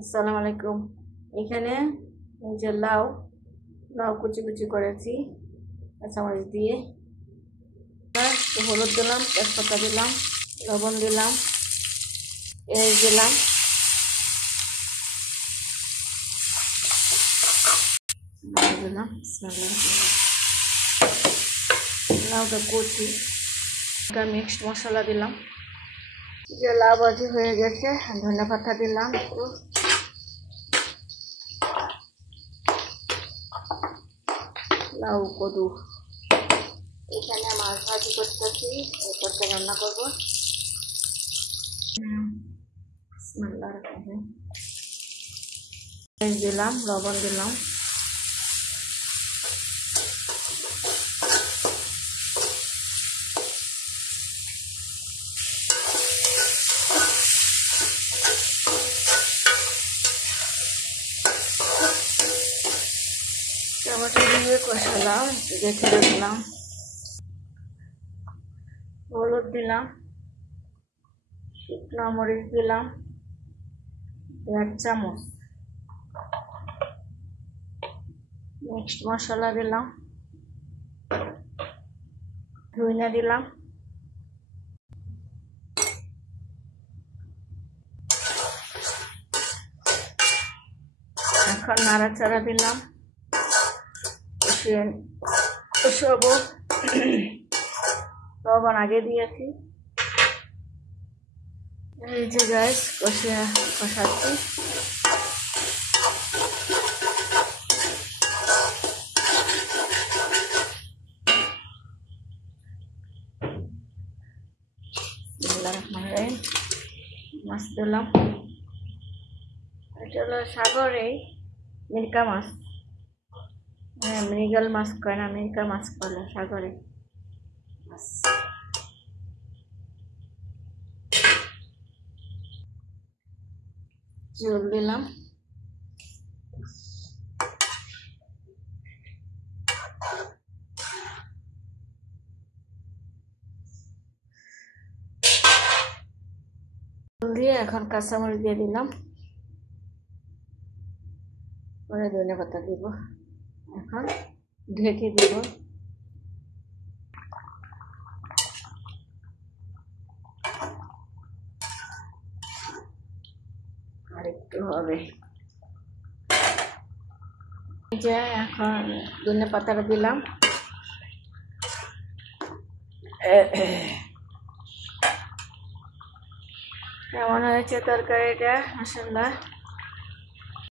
আসসালামু আলাইকুম। এখানে এই যে লাউ লাউ কুচি কুচি করেছি কাঁচামরিচ দিয়ে। একটু হলুদ দিলাম, তেজপাতা দিলাম, লবণ দিলাম, পেঁয়াজ দিলাম, দিলাম লাউটা কুচি, মিক্সড মশলা দিলাম। যে লাউ ভাজি হয়ে গেছে, ধনে পাতা দিলাম একটু, লাউ কদু। এখানে মাছ ভাজি করতেছি, এরপরটা রান্না করবো। দিলাম, লবণ দিলাম, টমেটো দিয়ে কষালাম, রেখে রাখলাম, হলুদ দিলাম, শুকনো মরিচ দিলাম 1 চামচ, মিক্সড মশলা দিলাম, ধনিয়া দিলাম, এখন নাড়াচাড়া দিলাম, কষাবো। লবণ আগে দিয়েছি। এই যে গাইস কষাচ্ছি। মাছ দিলাম, এটা হলো সাগরে মিরকা মাছ, মৃগেল মাছ কয় না, মিরকা মাছ বলে সাগরে মাছ। ঝোল দিলাম, দিয়ে এখন কাঁচামরিচ দিয়ে দিলাম, পরে ধনে পাতা দিব, এখন ঢেকে দিব। আর একটু হবে, যে এখন ধনে পাতাটা দিলাম। কেমন হয়েছে তরকারিটা? মাশাআল্লাহ।